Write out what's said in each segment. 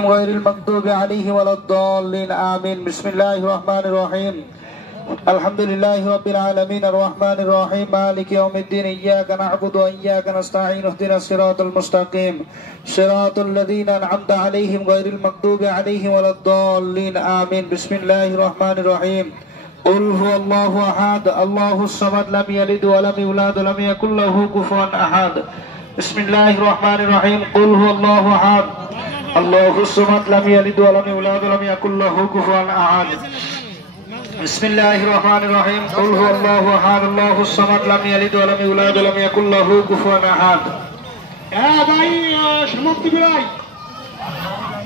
غير المغضوب عليه ولا الضالين آمين. بسم الله الرحمن الرحيم. الحمد لله رب العالمين الرحمن الرحيم مالك يوم الدين إياك نعبد وإياك نستعين اهدنا الصراط المستقيم صراط الذين أنعمت عليهم غير المغضوب عليهم ولا الضالين آمين. بسم الله الرحمن الرحيم. قل هو الله أحد الله الصمد لم يلد ولم يولد ولم يكن له كفوا أحد. بسم الله الرحمن الرحيم. قل هو الله أحد الله الصمد لم يلد ولم يولد ولم يكن له كفوا أحد. بسم الله الرحمن الرحيم. قل هو الله أحد الله الصمد لم يلد ولم يولد ولم يكن له كفوا أحد.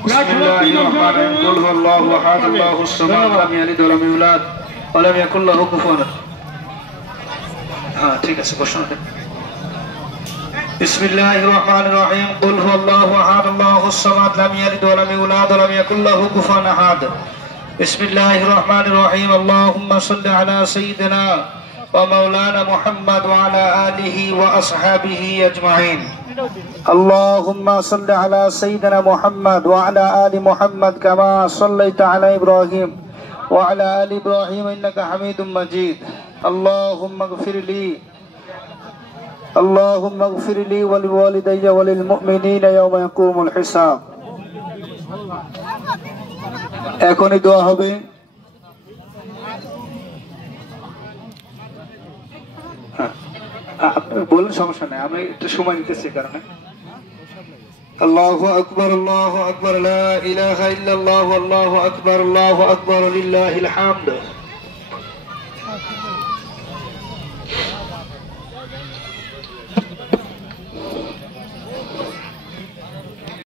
بسم الله الرحمن الرحيم. قل هو الله أحد الله الصمد لم يلد ولم يولد ولم يكن له كفوا أحد. ঠিক আছে প্রশ্ন। بسم الله الرحمن الرحيم. قل هو الله أحد الله الصمد لم يلد ولم يولد ولم يكن له كفوا أحد. بسم الله الرحمن الرحيم. اللهم صل على سيدنا ومولانا محمد وعلى آله وأصحابه أجمعين. اللهم صل على سيدنا محمد وعلى آل محمد كما صليت على إبراهيم وعلى آل إبراهيم إنك حميد مجيد. اللهم اغفر لي ولوالدي وللمؤمنين يوم يقوم الحساب. এখনই দোয়া হবে। বলুন সমস্যা নেই আমি একটু সময় নিতেছি কারণে। আল্লাহু আকবার আল্লাহু আকবার লা ইলাহা ইল্লাল্লাহু আল্লাহু আকবার লিল্লাহিল হামদ।